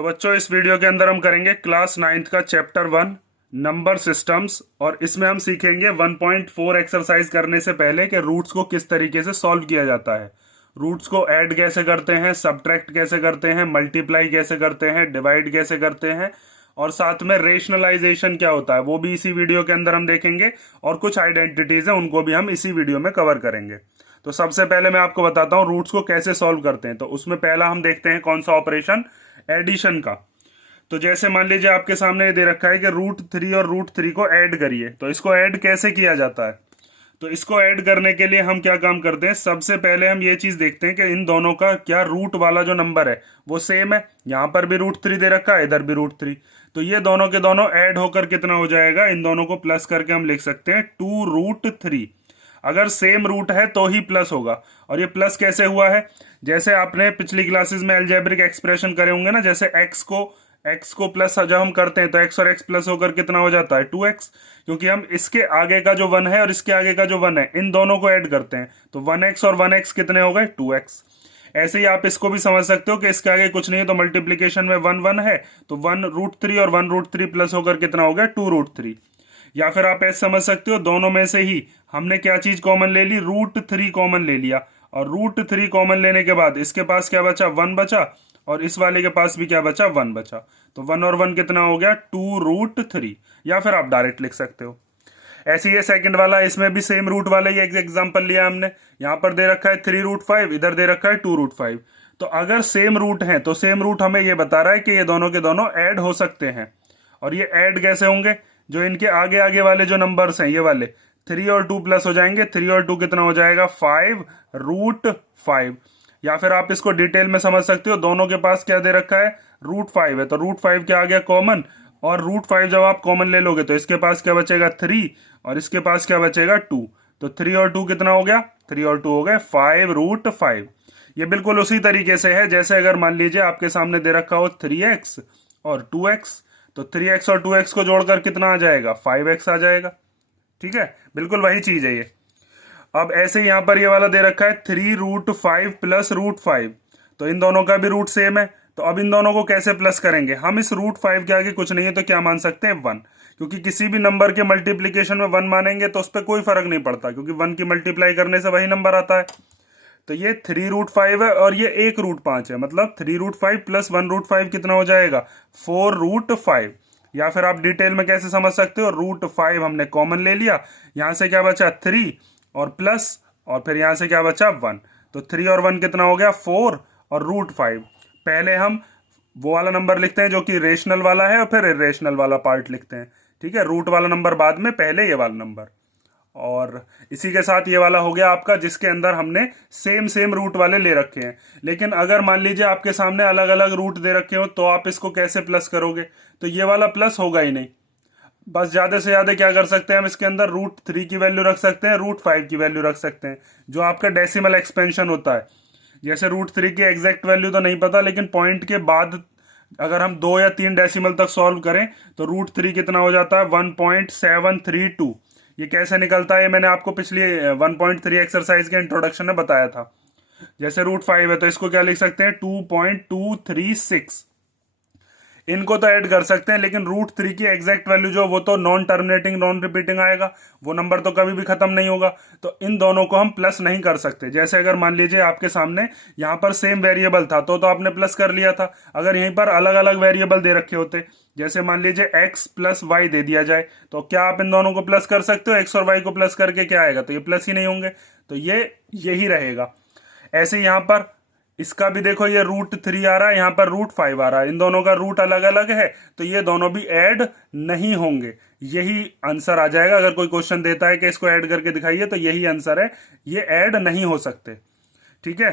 तो बच्चों इस वीडियो के अंदर हम करेंगे क्लास 9th का चैप्टर 1 नंबर सिस्टम्स। और इसमें हम सीखेंगे 1.4 एक्सरसाइज करने से पहले कि रूट्स को किस तरीके से सॉल्व किया जाता है। रूट्स को ऐड कैसे करते हैं, सब्ट्रैक्ट कैसे करते हैं, मल्टीप्लाई कैसे करते हैं, डिवाइड कैसे करते हैं, और साथ में रेशनलाइजेशन क्या होता है वो भी इसी वीडियो के अंदर हम देखेंगे। और कुछ आइडेंटिटीज हैं उनको भी हम इसी वीडियो में कवर करेंगे। तो सबसे पहले मैं आपको बताता हूँ रूट्स को कैसे सॉल्व करते हैं। तो उसमें पहला हम देखते हैं कौन सा ऑपरेशन, एडिशन का। तो जैसे मान लीजिए आपके सामने ये दे रखा है कि √3 और √3 को ऐड करिए। तो इसको ऐड कैसे किया जाता है? तो इसको ऐड करने के लिए हम क्या काम करते हैं, सबसे पहले हम ये चीज देखते हैं कि इन दोनों का क्या रूट वाला जो नंबर है वो सेम है। यहाँ पर भी √3 दे रखा है, इधर भी √3। तो ये दोनों के दोनों ऐड होकर कितना हो जाएगा, इन दोनों को प्लस करके हम लिख सकते हैं 2√3। अगर सेम रूट है तो ही प्लस होगा। और ये प्लस कैसे हुआ है, जैसे आपने पिछली क्लासेस में अलजेब्रिक एक्सप्रेशन करे होंगे ना, जैसे x को प्लस जब हम करते हैं तो x और x प्लस होकर कितना हो जाता है 2x। क्योंकि हम इसके आगे का जो 1 है और इसके आगे का जो 1 है इन दोनों को ऐड करते हैं तो 1x और 1x कितने हो गए 2x। ऐसे ही आप इसको भी समझ सकते हो कि इसके आगे कुछ नहीं है तो मल्टीप्लीकेशन में 1 1 है तो 1√3 और 1√3 प्लस होकर कितना हो गया 2√3। या फिर आप ऐसे समझ सकते हो दोनों में से ही हमने क्या चीज कॉमन ले ली, √3 कॉमन ले लिया। और √3 कॉमन लेने के बाद इसके पास क्या बचा 1 बचा, और इस वाले के पास भी क्या बचा 1 बचा। तो 1 और 1 कितना हो गया 2√3। या फिर आप डायरेक्ट लिख सकते हो। ऐसे ये सेकंड वाला, इसमें भी सेम रूट वाला ही एग्जांपल लिया हमने। यहाँ पर दे रखा है 3√5, इधर दे रखा है 2√5। तो अगर सेम रूट है तो सेम रूट हमें ये बता रहा है कि ये दोनों के दोनों ऐड हो सकते हैं। और ये ऐड कैसे होंगे, जो इनके आगे आगे वाले जो नंबर्स हैं ये वाले 3 और 2 प्लस हो जाएंगे। 3 और 2 कितना हो जाएगा 5√5। या फिर आप इसको डिटेल में समझ सकते हो, दोनों के पास क्या दे रखा है √5 है तो √5 क्या आ गया कॉमन। और √5 जब आप कॉमन ले लोगे तो इसके पास क्या बचेगा 3 और इसके पास क्या बचेगा 2। तो 3 और 2 कितना हो गया, 3 और 2 हो गए 5√5। ये बिल्कुल उसी तरीके से है जैसे अगर मान लीजिए आपके सामने दे रखा हो 3x और 2x। तो 3x और 2x को जोड़कर कितना आ जाएगा 5x आ जाएगा। ठीक है, बिल्कुल वही चीज है ये। अब ऐसे यहाँ पर ये वाला दे रखा है 3√5 प्लस √5। तो इन दोनों का भी रूट सेम है। तो अब इन दोनों को कैसे प्लस करेंगे, हम इस √5 के आगे कुछ नहीं है तो क्या मान सकते हैं 1। क्योंकि किसी भी नंबर के मल्टीप्लीकेशन में 1 मानेंगे तो उस पर कोई फर्क नहीं पड़ता, क्योंकि 1 की मल्टीप्लाई करने से वही नंबर आता है। तो ये 3√5 है और ये 1√5 है, मतलब 3√5 प्लस 1√5 कितना हो जाएगा 4√5। या फिर आप डिटेल में कैसे समझ सकते हो, √5 हमने कॉमन ले लिया, यहां से क्या बचा 3 और प्लस, और फिर यहां से क्या बचा 1। तो 3 और 1 कितना हो गया 4 और √5। पहले हम वो वाला नंबर लिखते हैं जो कि रेशनल वाला है और फिर इरेशनल वाला पार्ट लिखते हैं। ठीक है, रूट वाला नंबर बाद में, पहले ये वाला नंबर। और इसी के साथ ये वाला हो गया आपका जिसके अंदर हमने सेम रूट वाले ले रखे हैं। लेकिन अगर मान लीजिए आपके सामने अलग अलग रूट दे रखे हो तो आप इसको कैसे प्लस करोगे, तो ये वाला प्लस होगा ही नहीं। बस ज्यादा से ज्यादा क्या कर सकते हैं हम इसके अंदर √3 की वैल्यू रख सकते हैं, √5 की वैल्यू रख सकते हैं, जो आपका डेसिमल एक्सपेंशन होता है। जैसे √3 की एग्जैक्ट वैल्यू तो नहीं पता, लेकिन पॉइंट के बाद अगर हम 2 या 3 डेसिमल तक सॉल्व करें तो √3 कितना हो जाता है 1.732। ये कैसे निकलता है, मैंने आपको पिछली 1.3 एक्सरसाइज के इंट्रोडक्शन में बताया था। जैसे √5 है तो इसको क्या लिख सकते हैं 2.236। इनको तो ऐड कर सकते हैं, लेकिन √3 की एग्जैक्ट वैल्यू जो वो तो नॉन टर्मिनेटिंग नॉन रिपीटिंग आएगा, वो नंबर तो कभी भी खत्म नहीं होगा। तो इन दोनों को हम प्लस नहीं कर सकते। जैसे अगर मान लीजिए आपके सामने यहाँ पर सेम वेरिएबल था तो आपने प्लस कर लिया था। अगर यहीं पर अलग अलग वेरिएबल दे रखे होते, जैसे मान लीजिए x प्लस वाई दे दिया जाए, तो क्या आप इन दोनों को प्लस कर सकते हो, x और y को प्लस करके क्या आएगा, तो ये प्लस ही नहीं होंगे। तो ये यही रहेगा। ऐसे यहाँ पर इसका भी देखो, ये √3 आ रहा है, यहाँ पर √5 आ रहा है, इन दोनों का रूट अलग अलग है तो ये दोनों भी ऐड नहीं होंगे। यही आंसर आ जाएगा। अगर कोई क्वेश्चन देता है कि इसको ऐड करके दिखाइए तो यही आंसर है, ये ऐड नहीं हो सकते। ठीक है,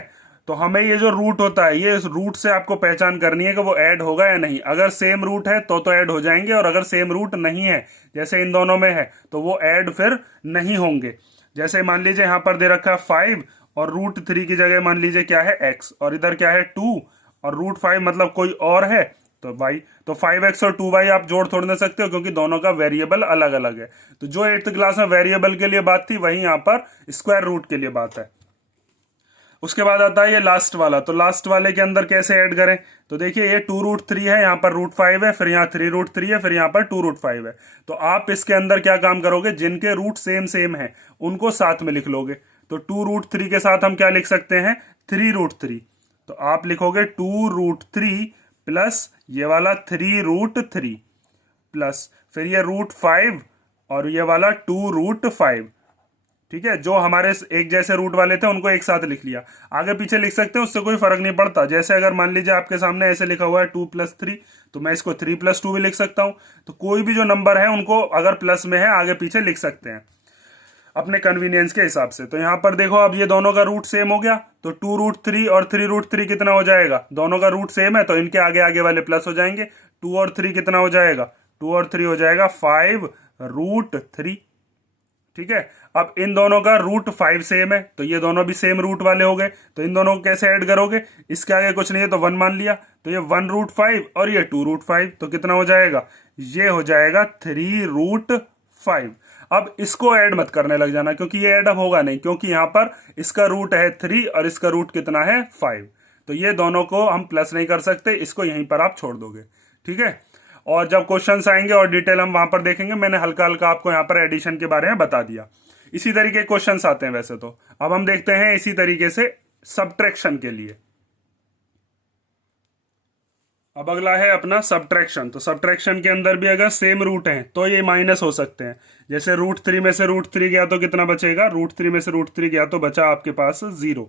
तो हमें ये जो रूट होता है ये रूट से आपको पहचान करनी है कि वो ऐड होगा या नहीं। अगर सेम रूट है तो ऐड हो जाएंगे, और अगर सेम रूट नहीं है जैसे इन दोनों में है तो वो ऐड फिर नहीं होंगे। जैसे मान लीजिए यहाँ पर दे रखा है 5 और √3 की जगह मान लीजिए क्या है x, और इधर क्या है 2 और √5 मतलब कोई और है तो y। तो 5x और 2y आप जोड़ थोड़ ना सकते हो क्योंकि दोनों का वेरिएबल अलग अलग है। तो जो 8th क्लास में वेरिएबल के लिए बात थी वही यहाँ पर स्क्वायर रूट के लिए बात है। उसके बाद आता है ये लास्ट वाला। तो लास्ट वाले के अंदर कैसे ऐड करें, तो देखिए ये 2√3 है, यहाँ पर √5 है, फिर यहाँ 3√3 है, फिर यहाँ पर 2√5 है। तो आप इसके अंदर क्या काम करोगे, जिनके रूट सेम सेम है उनको साथ में लिख लोगे। तो 2√3 के साथ हम क्या लिख सकते हैं, 3√3। तो आप लिखोगे 2√3 प्लस ये वाला 3√3 प्लस फिर ये √5 और ये वाला 2√5। ठीक है, जो हमारे एक जैसे रूट वाले थे उनको एक साथ लिख लिया। आगे पीछे लिख सकते हैं, उससे कोई फर्क नहीं पड़ता। जैसे अगर मान लीजिए आपके सामने ऐसे लिखा हुआ है 2 + 3, तो मैं इसको 3 + 2 भी लिख सकता हूं। तो कोई भी जो नंबर है उनको अगर प्लस में है आगे पीछे लिख सकते हैं अपने कन्वीनियंस के हिसाब से। तो यहाँ पर देखो अब ये दोनों का रूट सेम हो गया, तो 2√3 और 3√3 कितना हो जाएगा, दोनों का रूट सेम है तो इनके आगे आगे वाले प्लस हो जाएंगे। 2 और 3 कितना हो जाएगा, 2 और 3 हो जाएगा 5√3। ठीक है, अब इन दोनों का √5 सेम है तो ये दोनों भी सेम रूट वाले हो गए। तो इन दोनों को कैसे ऐड करोगे, इसके आगे कुछ नहीं है तो 1 मान लिया, तो ये 1√5 और ये 2√5, तो कितना हो जाएगा, ये हो जाएगा 3√5। अब इसको ऐड मत करने लग जाना, क्योंकि ये ऐड अब होगा नहीं, क्योंकि यहां पर इसका रूट है 3 और इसका रूट कितना है 5। तो ये दोनों को हम प्लस नहीं कर सकते, इसको यहीं पर आप छोड़ दोगे। ठीक है, और जब क्वेश्चंस आएंगे और डिटेल हम वहां पर देखेंगे। मैंने हल्का हल्का आपको यहाँ पर एडिशन के बारे में बता दिया। इसी तरीके क्वेश्चंस आते हैं वैसे तो। अब हम देखते हैं इसी तरीके से सब्ट्रैक्शन के लिए। अब अगला है अपना सब्ट्रैक्शन। तो सब्ट्रैक्शन के अंदर भी अगर सेम रूट हैं तो ये माइनस हो सकते हैं। जैसे √3 में से √3 गया तो कितना बचेगा, √3 में से √3 गया तो बचा आपके पास 0।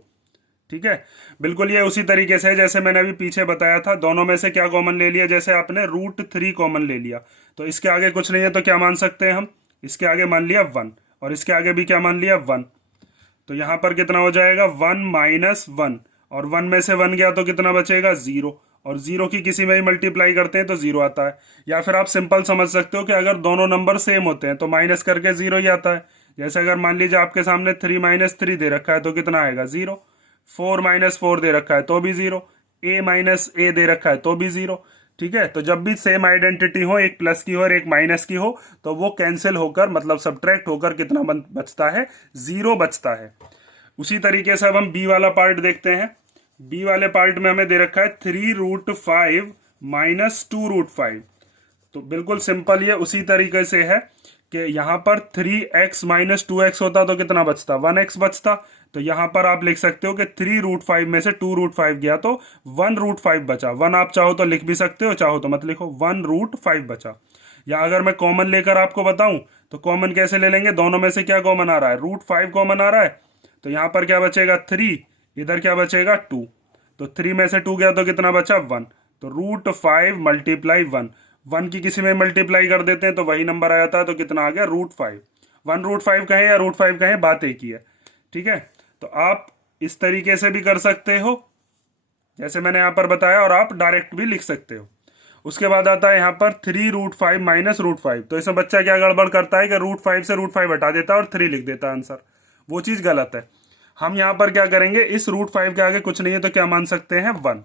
ठीक है, बिल्कुल ये उसी तरीके से है जैसे मैंने अभी पीछे बताया था। दोनों में से क्या कॉमन ले लिया, जैसे आपने √3 कॉमन ले लिया तो इसके आगे कुछ नहीं है तो क्या मान सकते हैं हम, इसके आगे मान लिया 1 और इसके आगे भी क्या मान लिया 1। तो यहां पर कितना हो जाएगा 1 - 1 और 1 में से 1 गया तो कितना बचेगा 0 और 0 की किसी में ही मल्टीप्लाई करते हैं तो 0 आता है। या फिर आप सिंपल समझ सकते हो कि अगर दोनों नंबर सेम होते हैं तो माइनस करके 0 ही आता है। जैसे अगर मान लीजिए आपके सामने 3 - 3 दे रखा है तो कितना आएगा 0, 4 - 4 दे रखा है तो भी 0, a - a दे रखा है तो भी 0। ठीक है, तो जब भी सेम आइडेंटिटी हो, एक प्लस की हो और एक माइनस की हो, तो वो कैंसिल होकर मतलब सब्ट्रैक्ट होकर कितना बचता है, 0 बचता है। उसी तरीके से अब हम बी वाला पार्ट देखते हैं। बी वाले पार्ट में हमें दे रखा है 3√5 - 2√5। तो बिल्कुल सिंपल ये उसी तरीके से है कि यहाँ पर 3x - 2x होता तो कितना बचता, 1x बचता। तो यहाँ पर आप लिख सकते हो कि 3√5 में से 2√5 गया तो 1√5 बचा। 1 आप चाहो तो लिख भी सकते हो, चाहो तो मत लिखो, 1√5 बचा। या अगर मैं कॉमन लेकर आपको बताऊं तो कॉमन कैसे ले लेंगे, दोनों में से क्या कॉमन आ रहा है, √5 कॉमन आ रहा है। तो यहाँ पर क्या बचेगा 3, इधर क्या बचेगा 2। तो 3 में से 2 गया तो कितना बचा 1। तो √5 × 1, 1 की किसी में मल्टीप्लाई कर देते हैं तो वही नंबर आ जाता है। तो कितना आ गया √5। 1√5 कहें या √5 कहें, बात एक ही है। ठीक है, तो आप इस तरीके से भी कर सकते हो जैसे मैंने यहाँ पर बताया, और आप डायरेक्ट भी लिख सकते हो। उसके बाद आता है यहाँ पर 3√5 - √5। तो इसमें बच्चा क्या गड़बड़ करता है कि √5 से √5 हटा देता है और 3 लिख देता है आंसर। वो चीज गलत है। हम यहाँ पर क्या करेंगे, इस √5 के आगे कुछ नहीं है तो क्या मान सकते हैं 1।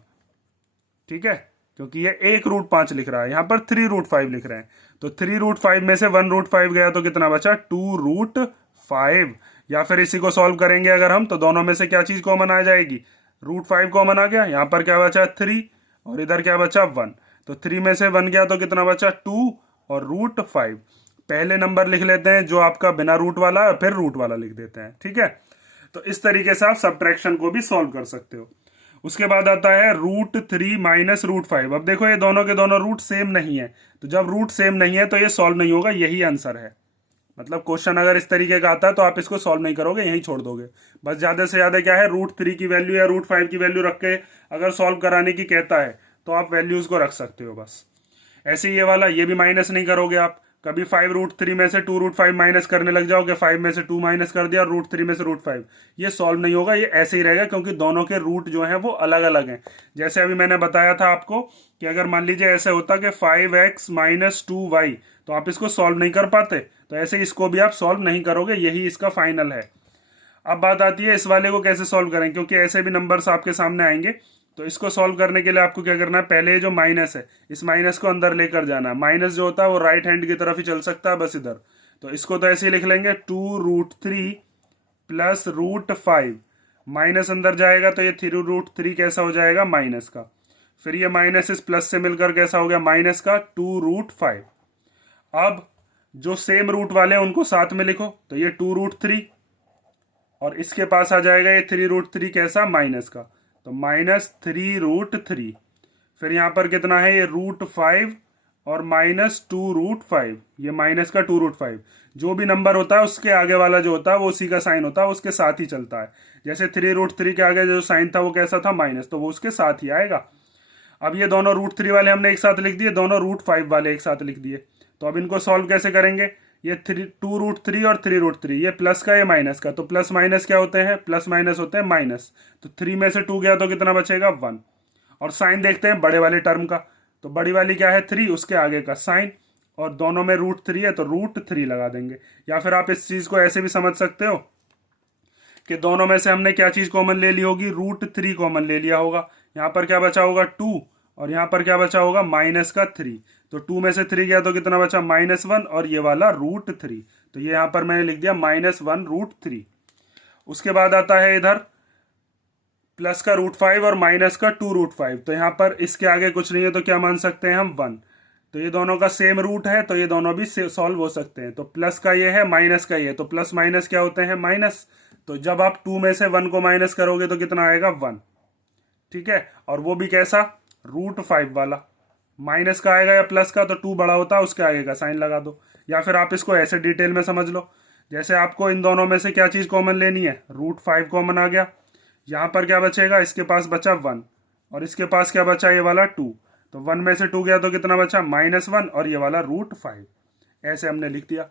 ठीक है, क्योंकि ये 1√5 लिख रहा है, यहाँ पर 3√5 लिख रहे हैं। तो 3√5 में से 1√5 गया तो कितना बचा 2√5। या फिर इसी को सॉल्व करेंगे अगर हम, तो दोनों में से क्या चीज कॉमन आ जाएगी, √5 कॉमन आ गया। यहाँ पर क्या बचा 3 और इधर क्या बचा 1। तो 3 में से 1 गया तो कितना बचा 2 और √5। पहले नंबर लिख लेते हैं जो आपका बिना रूट वाला है, फिर रूट वाला लिख देते हैं। ठीक है, तो इस तरीके से आप सब्ट्रैक्शन को भी सॉल्व कर सकते हो। उसके बाद आता है √3 - √5। अब देखो ये दोनों के दोनों रूट सेम नहीं है, तो जब रूट सेम नहीं है तो ये सॉल्व नहीं होगा, यही आंसर है। मतलब क्वेश्चन अगर इस तरीके का आता है तो आप इसको सॉल्व नहीं करोगे, यहीं छोड़ दोगे। बस ज्यादा से ज्यादा क्या है, √3 की वैल्यू या √5 की वैल्यू रख के अगर सॉल्व कराने की कहता है तो आप वैल्यूज को रख सकते हो बस। ऐसे ही ये वाला, ये भी माइनस नहीं करोगे आप कभी। 5√3 में से 2√5 माइनस करने लग जाओगे, 5 में से 2 माइनस कर दिया और √3 में से √5, ये सॉल्व नहीं होगा, ये ऐसे ही रहेगा, क्योंकि दोनों के रूट जो हैं वो अलग अलग हैं। जैसे अभी मैंने बताया था आपको कि अगर मान लीजिए ऐसे होता कि 5x - 2y, तो आप इसको सॉल्व नहीं कर पाते, तो ऐसे इसको भी आप सॉल्व नहीं करोगे, यही इसका फाइनल है। अब बात आती है इस वाले को कैसे सॉल्व करें, क्योंकि ऐसे भी नंबर्स आपके सामने आएंगे। तो इसको सॉल्व करने के लिए आपको क्या करना है, पहले जो माइनस है इस माइनस को अंदर लेकर जाना है। माइनस जो होता है वो राइट हैंड की तरफ ही चल सकता है, बस इधर। तो इसको तो ऐसे ही लिख लेंगे 2√3 + √5 माइनस अंदर जाएगा तो ये 3√3 कैसा हो जाएगा, माइनस का। फिर ये माइनस इस प्लस से मिलकर कैसा हो गया, माइनस का 2√5। अब जो सेम रूट वाले हैं उनको साथ में लिखो, तो ये 2√3 और इसके पास आ जाएगा ये 3√3 कैसा, माइनस का, तो -3√3। फिर यहाँ पर कितना है, ये √5 और -2√5, ये माइनस का 2√5। जो भी नंबर होता है उसके आगे वाला जो होता है वो उसी का साइन होता है, उसके साथ ही चलता है। जैसे 3√3 के आगे जो साइन था वो कैसा था, माइनस, तो वो उसके साथ ही आएगा। अब ये दोनों √3 वाले हमने एक साथ लिख दिए, दोनों √5 वाले एक साथ लिख दिए। तो अब इनको सॉल्व कैसे करेंगे, ये 2√3 और 3√3, ये प्लस का ये माइनस का, तो प्लस माइनस क्या होते हैं, प्लस माइनस होते हैं माइनस। तो 3 में से 2 गया तो कितना बचेगा, 1। और साइन देखते हैं बड़े वाले टर्म का, तो बड़ी वाली क्या है 3, उसके आगे का साइन, और दोनों में √3 है तो √3 लगा देंगे। या फिर आप इस चीज़ को ऐसे भी समझ सकते हो कि दोनों में से हमने क्या चीज़ कॉमन ले ली होगी, √3 कॉमन ले लिया होगा। यहाँ पर क्या बचा होगा 2, और यहाँ पर क्या बचा होगा, माइनस का 3। तो 2 में से 3 गया तो कितना बचा, -1, और ये वाला √3। तो ये यहाँ पर मैंने लिख दिया -1√3। उसके बाद आता है इधर प्लस का √5 और माइनस का 2√5। तो यहाँ पर इसके आगे कुछ नहीं है तो क्या मान सकते हैं हम, 1। तो ये दोनों का सेम रूट है तो ये दोनों भी सॉल्व हो सकते हैं। तो प्लस का ये है, माइनस का ये, तो प्लस माइनस क्या होते हैं, माइनस। तो जब आप 2 में से 1 को माइनस करोगे तो कितना आएगा, 1। ठीक है, और वो भी कैसा, √5 वाला। माइनस का आएगा या प्लस का, तो 2 बड़ा होता है उसके आगे का साइन लगा दो। या फिर आप इसको ऐसे डिटेल में समझ लो, जैसे आपको इन दोनों में से क्या चीज़ कॉमन लेनी है, √5 कॉमन आ गया। यहाँ पर क्या बचेगा, इसके पास बचा 1 और इसके पास क्या बचा, ये वाला 2। तो 1 में से 2 गया तो कितना बचा, -1 और ये वाला √5। ऐसे हमने लिख दिया।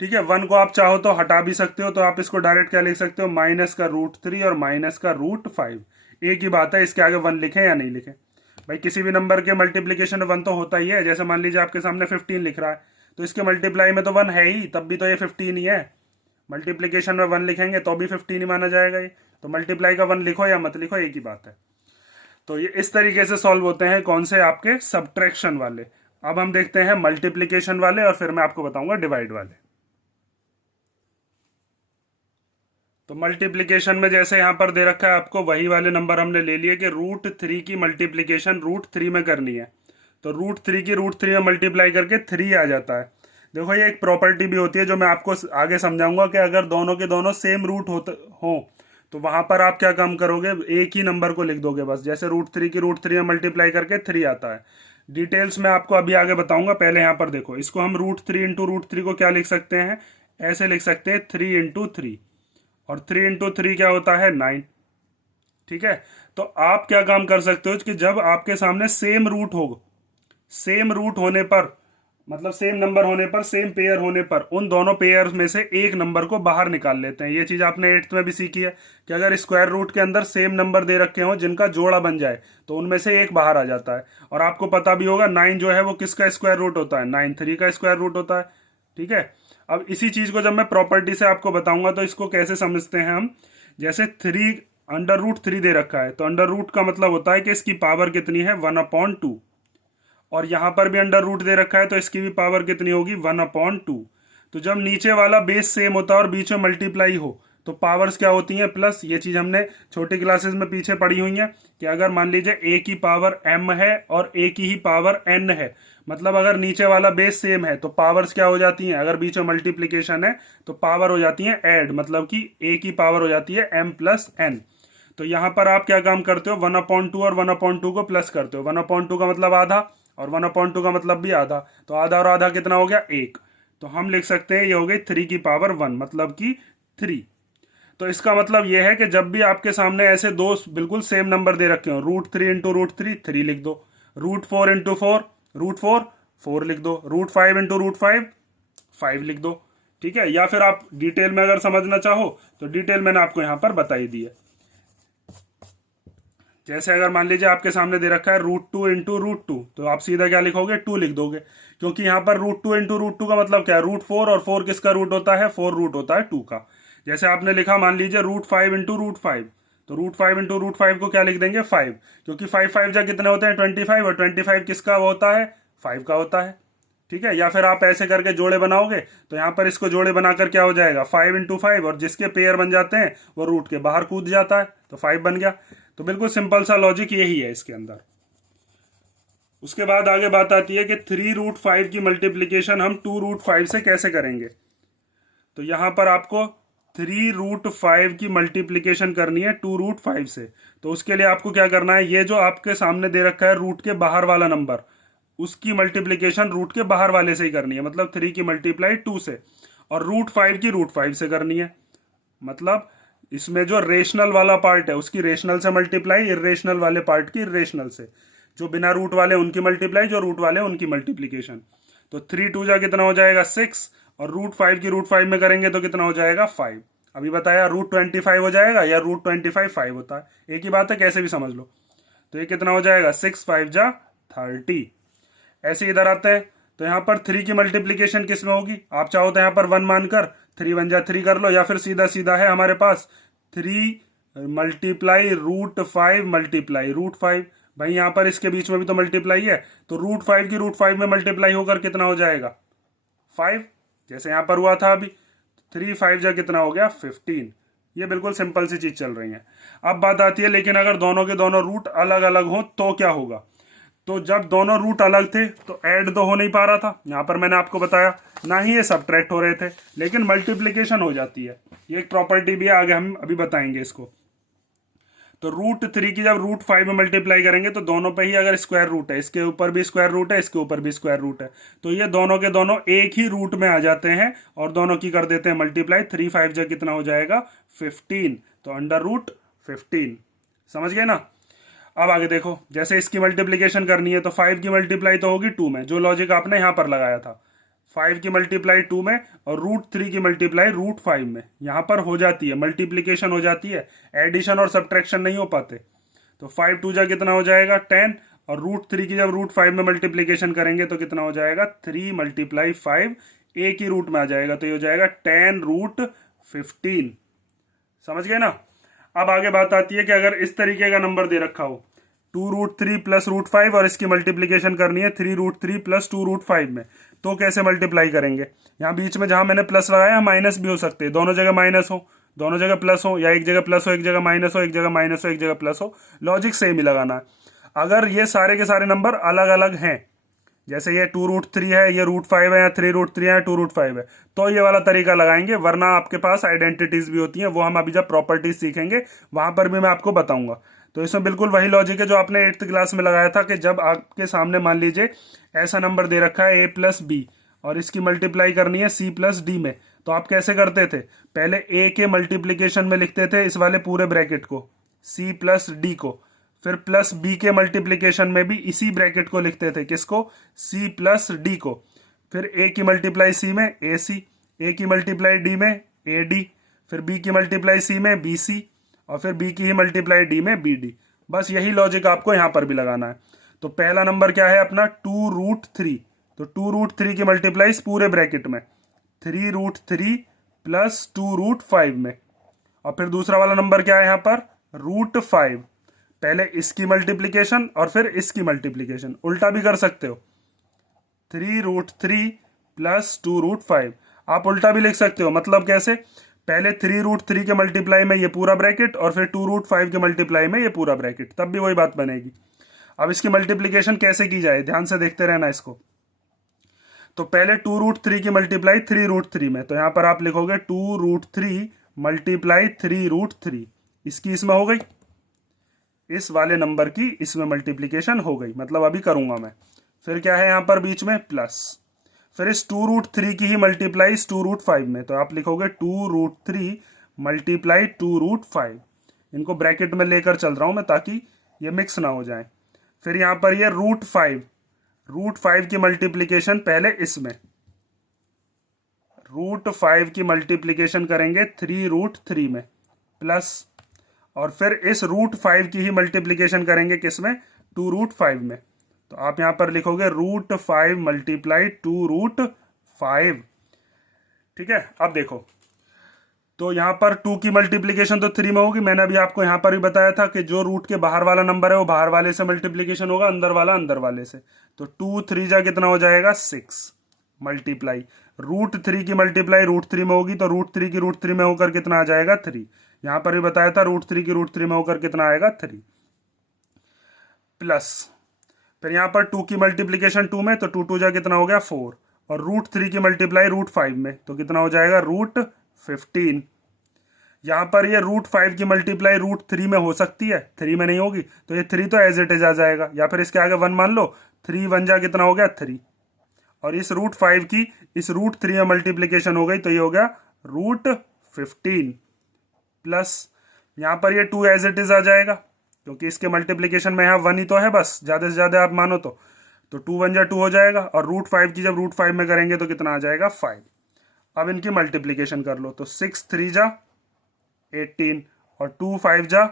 ठीक है, 1 को आप चाहो तो हटा भी सकते हो, तो आप इसको डायरेक्ट क्या लिख सकते हो, माइनस का √3 और माइनस का √5। एक ही बात है, इसके आगे 1 लिखें या नहीं लिखें। भाई किसी भी नंबर के मल्टीप्लीकेशन में 1 तो होता ही है। जैसे मान लीजिए आपके सामने 15 लिख रहा है, तो इसके मल्टीप्लाई में तो 1 है ही, तब भी तो ये 15 ही है। मल्टीप्लीकेशन में 1 लिखेंगे तो भी 15 ही माना जाएगा ये। तो मल्टीप्लाई का 1 लिखो या मत लिखो, एक ही बात है। तो ये इस तरीके से सॉल्व होते हैं कौन से, आपके सब्ट्रैक्शन वाले। अब हम देखते हैं मल्टीप्लीकेशन वाले, और फिर मैं आपको बताऊंगा डिवाइड वाले। तो मल्टीप्लीकेशन में जैसे यहाँ पर दे रखा है आपको, वही वाले नंबर हमने ले लिए कि √3 की मल्टीप्लीकेशन √3 में करनी है। तो √3 की √3 में मल्टीप्लाई करके 3 आ जाता है। देखो ये एक प्रॉपर्टी भी होती है जो मैं आपको आगे समझाऊंगा कि अगर दोनों के दोनों सेम रूट होते हो तो वहां पर आप क्या काम करोगे, एक ही नंबर को लिख दोगे बस। जैसे √3 की √3 में मल्टीप्लाई करके 3 आता है। डिटेल्स में आपको अभी आगे बताऊंगा, पहले यहाँ पर देखो, इसको हम √3 इंटू √3 को क्या लिख सकते हैं, ऐसे लिख सकते हैं 3 इंटू 3, और 3 इंटू 3 क्या होता है, 9। ठीक है, तो आप क्या काम कर सकते हो कि जब आपके सामने सेम रूट हो, सेम रूट होने पर मतलब सेम नंबर होने पर, सेम पेयर होने पर, उन दोनों पेयर में से एक नंबर को बाहर निकाल लेते हैं। ये चीज आपने 8th में भी सीखी है कि अगर स्क्वायर रूट के अंदर सेम नंबर दे रखे हो जिनका जोड़ा बन जाए तो उनमें से एक बाहर आ जाता है। और आपको पता भी होगा 9 जो है वो किसका स्क्वायर रूट होता है, 9 3 का स्क्वायर रूट होता है। ठीक है, अब इसी चीज को जब मैं प्रॉपर्टी से आपको बताऊंगा तो इसको कैसे समझते हैं हम। जैसे 3 √3 दे रखा है, तो अंडर रूट का मतलब होता है कि इसकी पावर कितनी है, 1/2। और यहां पर भी अंडर रूट दे रखा है तो इसकी भी पावर कितनी होगी, 1/2। तो जब नीचे वाला बेस सेम होता है और बीच में मल्टीप्लाई हो तो पावर्स क्या होती हैं, प्लस। ये चीज हमने छोटी क्लासेस में पीछे पढ़ी हुई है कि अगर मान लीजिए a की पावर m है और a की ही पावर n है, मतलब अगर नीचे वाला बेस सेम है तो पावर्स क्या हो जाती हैं, अगर बीच में मल्टीप्लीकेशन है तो पावर हो जाती है ऐड, मतलब कि a की पावर हो जाती है m प्लस n। तो यहां पर आप क्या काम करते हो, 1/2 और 1/2 को प्लस करते हो। 1/2 का मतलब आधा और 1/2 का मतलब भी आधा, तो आधा और आधा कितना हो गया, 1। तो हम लिख सकते हैं ये हो गई 3 की पावर 1, मतलब कि 3। तो इसका मतलब ये है कि जब भी आपके सामने ऐसे दो बिल्कुल सेम नंबर दे रखे हो, √3 इंटू √3 3 लिख दो, √4 इंटू 4 √4 4 लिख दो, √5 इंटू √5 5 लिख दो। ठीक है, या फिर आप डिटेल में अगर समझना चाहो तो डिटेल मैंने आपको यहां पर बताई दी है। जैसे अगर मान लीजिए आपके सामने दे रखा है √2 इंटू √2, तो आप सीधा क्या लिखोगे, 2 लिख दोगे, क्योंकि यहाँ पर √2 इंटू √2 का मतलब क्या है, √4, और 4 किसका रूट होता है, 4 रूट होता है 2 का। जैसे आपने लिखा मान लीजिए √5 इंटू √5, तो √5 इंटू √5 को क्या लिख देंगे, 5, क्योंकि 5 5 जा कितने होते हैं, 25, और 25 किसका होता है, 5 का होता है। ठीक है, या फिर आप ऐसे करके जोड़े बनाओगे तो यहाँ पर इसको जोड़े बनाकर क्या हो जाएगा 5 × 5, और जिसके पेयर बन जाते हैं वो रूट के बाहर कूद जाता है तो 5 बन गया। तो बिल्कुल सिंपल सा लॉजिक यही है इसके अंदर। उसके बाद आगे बात आती है कि 3√5 की मल्टीप्लीकेशन हम 2√5 से कैसे करेंगे। तो यहां पर आपको 3√5 की मल्टीप्लीकेशन करनी है 2√5 से। तो उसके लिए आपको क्या करना है, ये जो आपके सामने दे रखा है रूट के बाहर वाला नंबर, उसकी मल्टीप्लीकेशन रूट के बाहर वाले से ही करनी है, मतलब 3 की मल्टीप्लाई 2 से, और √5 की √5 से करनी है। मतलब इसमें जो रेशनल वाला पार्ट है उसकी रेशनल से मल्टीप्लाई, इरेशनल वाले पार्ट की इरेशनल से, जो बिना रूट वाले उनकी मल्टीप्लाई, जो रूट वाले उनकी मल्टीप्लीकेशन। तो 3 × 2 कितना हो जाएगा 6, और √5 की √5 में करेंगे तो कितना हो जाएगा 5। अभी बताया √25 हो जाएगा या √25 5 होता है, एक ही बात है, कैसे भी समझ लो। तो ये कितना हो जाएगा 6 5 जा 30। ऐसे इधर आते हैं तो यहाँ पर 3 की मल्टीप्लीकेशन किस में होगी, आप चाहो तो यहाँ पर 1 मानकर 3 1 जा 3 कर लो, या फिर सीधा सीधा है हमारे पास 3 मल्टीप्लाई √5 मल्टीप्लाई √5। भाई यहाँ पर इसके बीच में भी तो मल्टीप्लाई है, तो √5 की √5 में मल्टीप्लाई होकर कितना हो जाएगा 5, जैसे यहाँ पर हुआ था अभी। 3 5 जा कितना हो गया 15। ये बिल्कुल सिंपल सी चीज चल रही है। अब बात आती है लेकिन अगर दोनों के दोनों रूट अलग अलग हो तो क्या होगा। तो जब दोनों रूट अलग थे तो ऐड तो हो नहीं पा रहा था, यहाँ पर मैंने आपको बताया, ना ही ये सब्ट्रैक्ट हो रहे थे, लेकिन मल्टीप्लीकेशन हो जाती है। ये एक प्रॉपर्टी भी है, आगे हम अभी बताएंगे इसको। तो √3 की जब √5 में मल्टीप्लाई करेंगे तो दोनों पे ही अगर स्क्वायर रूट है, इसके ऊपर भी स्क्वायर रूट है, इसके ऊपर भी स्क्वायर रूट है, तो ये दोनों के दोनों एक ही रूट में आ जाते हैं और दोनों की कर देते हैं मल्टीप्लाई। 3 5 जा कितना हो जाएगा 15, तो √15। समझ गए ना। अब आगे देखो, जैसे इसकी मल्टीप्लीकेशन करनी है तो 5 की मल्टीप्लाई तो होगी 2 में, जो लॉजिक आपने यहाँ पर लगाया था। 5 की मल्टीप्लाई 2 में और √3 की मल्टीप्लाई √5 में, यहाँ पर हो जाती है मल्टीप्लीकेशन हो जाती है, एडिशन और सब्ट्रैक्शन नहीं हो पाते। तो 5 2 जा कितना हो जाएगा 10, और √3 की जब √5 में मल्टीप्लीकेशन करेंगे तो कितना हो जाएगा 3 × 5, एक ही रूट में आ जाएगा, तो ये हो जाएगा 10√15। समझ गए ना। अब आगे बात आती है कि अगर इस तरीके का नंबर दे रखा हो 2√3 + √5 और इसकी मल्टीप्लीकेशन करनी है 3√3 + 2√5 में, तो कैसे मल्टीप्लाई करेंगे। यहाँ बीच में जहां मैंने प्लस लगाया माइनस भी हो सकते हैं, दोनों जगह माइनस हो, दोनों जगह प्लस हो, या एक जगह प्लस हो एक जगह माइनस हो, एक जगह माइनस हो एक जगह प्लस हो, लॉजिक सेम ही लगाना है। अगर ये सारे के सारे नंबर अलग अलग हैं, जैसे ये 2√3 है, ये √5 है, या 3√3 है, 2√5 है, तो ये वाला तरीका लगाएंगे, वरना आपके पास आइडेंटिटीज भी होती हैं, वो हम अभी जब प्रॉपर्टीज सीखेंगे वहां पर भी मैं आपको बताऊंगा। तो इसमें बिल्कुल वही लॉजिक है जो आपने 8th क्लास में लगाया था, कि जब आपके सामने मान लीजिए ऐसा नंबर दे रखा है a + b और इसकी मल्टीप्लाई करनी है c + d में, तो आप कैसे करते थे, पहले a के मल्टीप्लीकेशन में लिखते थे इस वाले पूरे ब्रैकेट को, c + d को, फिर प्लस b के मल्टीप्लीकेशन में भी इसी ब्रैकेट को लिखते थे, किसको, c + d को, फिर a की मल्टीप्लाई c में ac, a की मल्टीप्लाई d में ad, फिर b की मल्टीप्लाई c में bc, और फिर b की ही मल्टीप्लाई d में bd। बस यही लॉजिक आपको यहां पर भी लगाना है। तो पहला नंबर क्या है अपना 2√3, तो 2√3 की मल्टीप्लाई इस पूरे ब्रैकेट में 3√3 + 2√5 में, और फिर दूसरा वाला नंबर क्या है यहाँ पर √5, पहले इसकी मल्टीप्लीकेशन और फिर इसकी मल्टीप्लीकेशन, उल्टा भी कर सकते हो, 3√3 + 2√5। आप उल्टा भी लिख सकते हो, मतलब कैसे, पहले 3√3 के मल्टीप्लाई में ये पूरा ब्रैकेट और फिर 2√5 के मल्टीप्लाई में ये पूरा ब्रैकेट, तब भी वही बात बनेगी। अब इसकी मल्टीप्लीकेशन कैसे की जाए, ध्यान से देखते रहना इसको। तो पहले 2√3 की मल्टीप्लाई 3√3 में, तो यहां पर आप लिखोगे 2√3 मल्टीप्लाई 3√3, इसकी इसमें हो गई, इस वाले नंबर की इसमें मल्टीप्लीकेशन हो गई, मतलब अभी करूंगा मैं। फिर क्या है यहां पर बीच में प्लस, फिर इस 2√3 की ही मल्टीप्लाई इस 2√5 में, तो आप लिखोगे 2√3 मल्टीप्लाई 2√5। इनको ब्रैकेट में लेकर चल रहा हूं मैं ताकि ये मिक्स ना हो जाए। फिर यहां पर ये √5 की मल्टीप्लीकेशन पहले इसमें, √5 की मल्टीप्लीकेशन करेंगे 3√3 में प्लस, और फिर इस √5 की ही मल्टीप्लीकेशन करेंगे किसमें 2√5 में, तो आप यहां पर लिखोगे √5 मल्टीप्लाई 2√5। ठीक है। अब देखो, तो यहां पर 2 की मल्टीप्लीकेशन तो 3 में होगी, मैंने अभी आपको यहां पर भी बताया था कि जो रूट के बाहर वाला नंबर है वो बाहर वाले से मल्टीप्लीकेशन होगा, अंदर वाला अंदर वाले से। तो 2 3 जा कितना हो जाएगा 6, मल्टीप्लाई √3 की मल्टीप्लाई √3 में होगी, तो √3 की √3 में होकर कितना आ जाएगा 3। यहां पर भी बताया था √3 की √3 में होकर कितना आएगा 3 प्लस फिर यहां पर 2 की मल्टीप्लीकेशन 2 में, तो 2 2 जा कितना हो गया 4, और √3 की मल्टीप्लाई √5 में, तो कितना हो जाएगा √15। यहां पर ये √5 की मल्टीप्लाई √3 में हो सकती है, 3 में नहीं होगी, तो ये 3 तो एज इट इज आ जाएगा, या फिर इसके आगे 1 मान लो, 3 1 जा कितना हो गया 3, और इस √5 की इस √3 में मल्टीप्लीकेशन हो गई, तो ये हो गया √15 प्लस यहां पर ये 2 एज इट इज आ जाएगा, क्योंकि इसके मल्टीप्लीकेशन में यहाँ 1 ही तो है बस, ज्यादा से ज्यादा आप मानो तो 2 1 जा 2 हो जाएगा, और √5 की जब √5 में करेंगे तो कितना आ जाएगा 5। अब इनकी मल्टीप्लीकेशन कर लो, तो 6 3 जा 18 और 2 5 जा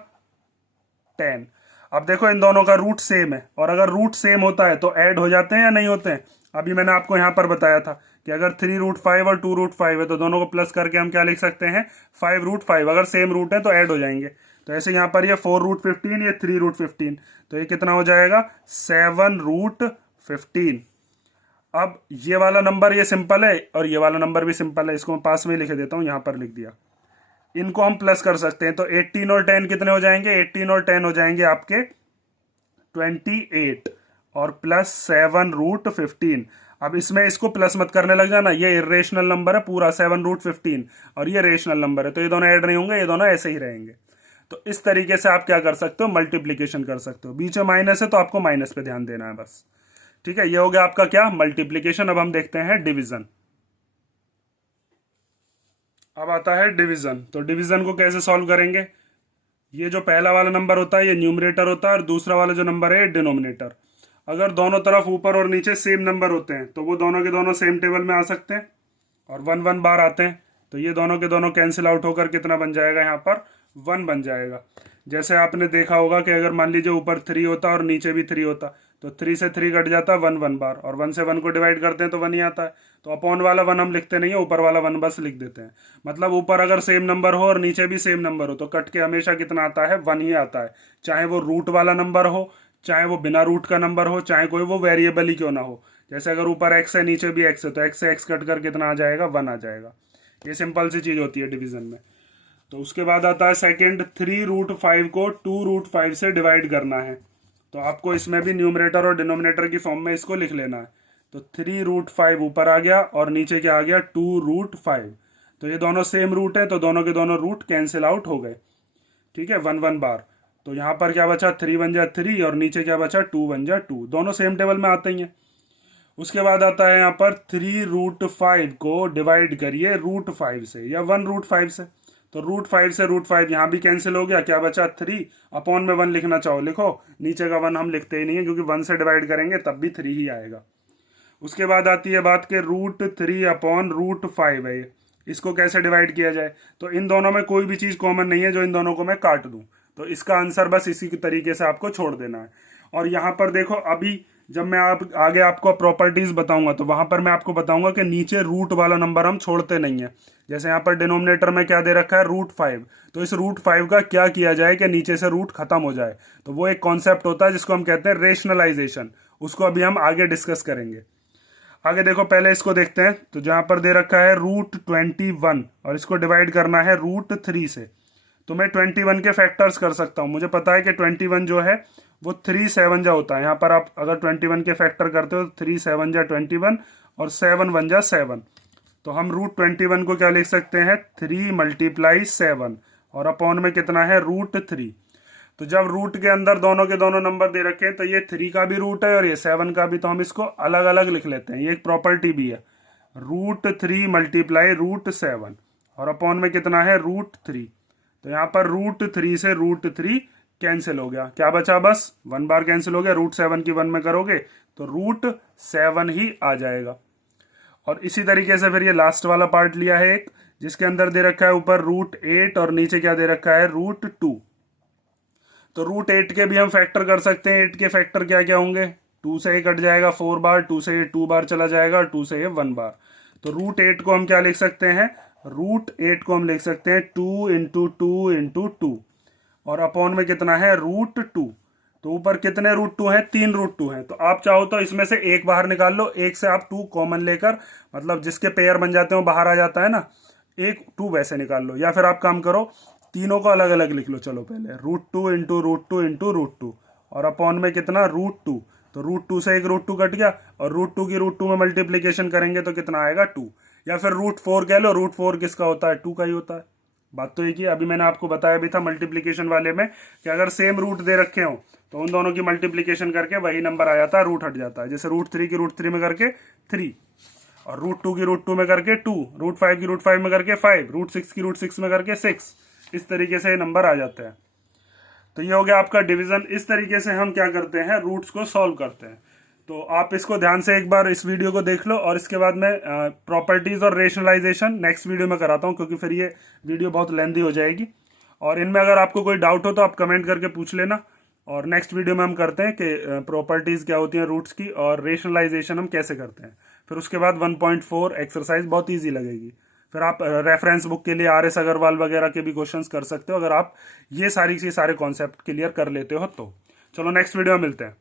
10। अब देखो इन दोनों का रूट सेम है, और अगर रूट सेम होता है तो ऐड हो जाते हैं या नहीं होते हैं। अभी मैंने आपको यहाँ पर बताया था कि अगर 3√5 और 2√5 है तो दोनों को प्लस करके हम क्या लिख सकते हैं 5√5, अगर सेम रूट है तो ऐड हो जाएंगे। तो ऐसे यहाँ पर ये 4√15, ये 3√15, तो ये कितना हो जाएगा 7√15। अब ये वाला नंबर ये सिंपल है और ये वाला नंबर भी सिंपल है, इसको मैं पास में लिख देता हूँ, यहाँ पर लिख दिया। इनको हम प्लस कर सकते हैं, तो 18 और 10 कितने हो जाएंगे, 18 और 10 हो जाएंगे आपके 28 और प्लस 7√15। अब इसमें इसको प्लस मत करने लग जाना, ये इरेशनल नंबर है पूरा 7√15 और ये रेशनल नंबर है, तो ये दोनों ऐड नहीं होंगे, ये दोनों ऐसे ही रहेंगे। तो इस तरीके से आप क्या कर सकते हो, मल्टीप्लीकेशन कर सकते हो। बीच में माइनस है तो आपको माइनस पे ध्यान देना है बस, ठीक है। ये हो गया आपका क्या मल्टीप्लीकेशन। अब हम देखते हैं डिवीजन। अब आता है डिवीजन। तो डिवीजन को कैसे सॉल्व करेंगे, ये जो पहला वाला नंबर होता है ये न्यूमरेटर होता है, और दूसरा वाला जो नंबर है ये डिनोमिनेटर। अगर दोनों तरफ ऊपर और नीचे सेम नंबर होते हैं तो वो दोनों के दोनों सेम टेबल में आ सकते हैं, और 1 1 बार आते हैं, तो ये दोनों के दोनों कैंसिल आउट होकर कितना बन जाएगा, यहाँ पर 1 बन जाएगा। जैसे आपने देखा होगा कि अगर मान लीजिए ऊपर 3 होता और नीचे भी 3 होता, तो 3 से 3 कट जाता 1 1 बार, और 1 से 1 को डिवाइड करते हैं तो 1 ही आता है। तो अपॉन वाला 1 हम लिखते नहीं है, ऊपर वाला 1 बस लिख देते हैं। मतलब ऊपर अगर सेम नंबर हो और नीचे भी सेम नंबर हो तो कट के हमेशा कितना आता है 1 ही आता है, चाहे वो रूट वाला नंबर हो, चाहे वो बिना रूट का नंबर हो, चाहे कोई वो वेरिएबल ही क्यों ना हो। जैसे अगर ऊपर x है नीचे भी x है, तो x से x कट कर कितना आ जाएगा 1 आ जाएगा। ये सिंपल सी चीज होती है डिवीजन में। तो उसके बाद आता है सेकंड, 3√5 को 2√5 से डिवाइड करना है। तो आपको इसमें भी न्यूमरेटर और डिनोमिनेटर की फॉर्म में इसको लिख लेना है। तो 3√5 ऊपर आ गया और नीचे क्या आ गया 2√5। तो ये दोनों सेम रूट है, तो दोनों के दोनों रूट कैंसिल आउट हो गए, ठीक है, 1 1 बार। तो यहाँ पर क्या बचा 3 1 जा 3, और नीचे क्या बचा 2 1 जा 2, दोनों सेम टेबल में आते ही हैं। उसके बाद आता है यहाँ पर 3√5 को डिवाइड करिए √5 से या 1√5 से। तो √5 से √5 यहाँ भी कैंसिल हो गया, क्या बचा 3, अपॉन में 1 लिखना चाहो लिखो, नीचे का 1 हम लिखते ही नहीं है क्योंकि 1 से डिवाइड करेंगे तब भी 3 ही आएगा। उसके बाद आती है बात के √3 अपॉन √5 है ये, इसको कैसे डिवाइड किया जाए। तो इन दोनों में कोई भी चीज़ कॉमन नहीं है जो इन दोनों को मैं काट दूं, तो इसका आंसर बस इसी तरीके से आपको छोड़ देना है। और यहाँ पर देखो अभी जब मैं आगे आपको प्रॉपर्टीज बताऊंगा तो वहां पर मैं आपको बताऊंगा कि नीचे रूट वाला नंबर हम छोड़ते नहीं है। जैसे यहाँ पर डिनोमिनेटर में क्या दे रखा है √5, तो इस √5 का क्या किया जाए कि नीचे से रूट खत्म हो जाए, तो वो एक कॉन्सेप्ट होता है जिसको हम कहते हैं रेशनलाइजेशन। उसको अभी हम आगे डिस्कस करेंगे। आगे देखो पहले इसको देखते हैं। तो जहां पर दे रखा है √21 और इसको डिवाइड करना है √3 से, तो मैं 21 के फैक्टर्स कर सकता हूं। मुझे पता है कि 21 जो है वो 3 7 जा होता है। यहाँ पर आप अगर 21 के फैक्टर करते हो 3 7 जा 21 और 7 1 जा 7, तो हम √21 को क्या लिख सकते हैं 3 × 7, और अपॉन में कितना है √3। तो जब रूट के अंदर दोनों के दोनों नंबर दे रखे हैं तो ये 3 का भी रूट है और ये 7 का भी, तो हम इसको अलग अलग लिख लेते हैं। ये एक प्रॉपर्टी भी है, √3 × √7 और अपॉन में कितना है √3। तो यहाँ पर √3 से √3 कैंसिल हो गया, क्या बचा बस 1 बार कैंसिल हो गया, √7 की 1 में करोगे तो √7 ही आ जाएगा। और इसी तरीके से फिर ये लास्ट वाला पार्ट लिया है एक, जिसके अंदर दे रखा है ऊपर √8 और नीचे क्या दे रखा है √2। तो √8 के भी हम फैक्टर कर सकते हैं। 8 के फैक्टर क्या क्या होंगे, 2 से ये कट जाएगा 4 बार, 2 से ये 2 बार चला जाएगा और 2 से ये 1 बार। तो √8 को हम क्या लिख सकते हैं, √8 को हम लिख सकते हैं 2 × 2 × 2 और अपॉन में कितना है √2। तो तो ऊपर कितने रूट टू हैं? 3 रूट टू हैं। तो आप चाहो तो इसमें से एक बाहर निकाल लो, एक से आप 2 कॉमन लेकर, मतलब जिसके पेयर बन जाते हैं वो बाहर आ जाता है ना, एक 2 वैसे निकाल लो। या फिर आप काम करो, तीनों को अलग अलग लिख लो। चलो पहले root two into root two into root two, और अपॉन में कितना? Root two. तो रूट टू से एक रूट टू कट गया, और रूट टू की रूट टू में मल्टीप्लीकेशन करेंगे तो कितना आएगा? 2। या फिर रूट 4 कह लो, रूट 4 किसका होता है? 2 का ही होता है। बात तो एक ही। अभी मैंने आपको बताया भी था मल्टीप्लीकेशन वाले में कि अगर सेम रूट दे रखे हो तो उन दोनों की मल्टीप्लीकेशन करके वही नंबर आ जाता है, रूट हट जाता है। जैसे रूट 3 की रूट 3 में करके 3, और रूट 2 की रूट 2 में करके 2, रूट 5 की रूट 5 में करके 5, रूट 6 की रूट 6 में करके 6। इस तरीके से ये नंबर आ जाते हैं। तो ये हो गया आपका डिवीजन। इस तरीके से हम क्या करते हैं? रूट्स को सॉल्व करते हैं। तो आप इसको ध्यान से एक बार इस वीडियो को देख लो, और इसके बाद में प्रॉपर्टीज और रेशनलाइजेशन नेक्स्ट वीडियो में कराता हूँ, क्योंकि फिर ये वीडियो बहुत लेंदी हो जाएगी। और इनमें अगर आपको कोई डाउट हो तो आप कमेंट करके पूछ लेना, और नेक्स्ट वीडियो में हम करते हैं कि प्रॉपर्टीज क्या होती हैं रूट्स की, और रेशनलाइजेशन हम कैसे करते हैं। फिर उसके बाद 1.4 एक्सरसाइज बहुत ईजी लगेगी। फिर आप रेफरेंस बुक के लिए RS अग्रवाल वगैरह के भी क्वेश्चंस कर सकते हो, अगर आप ये सारे कॉन्सेप्ट क्लियर कर लेते हो तो। चलो नेक्स्ट वीडियो में मिलते हैं।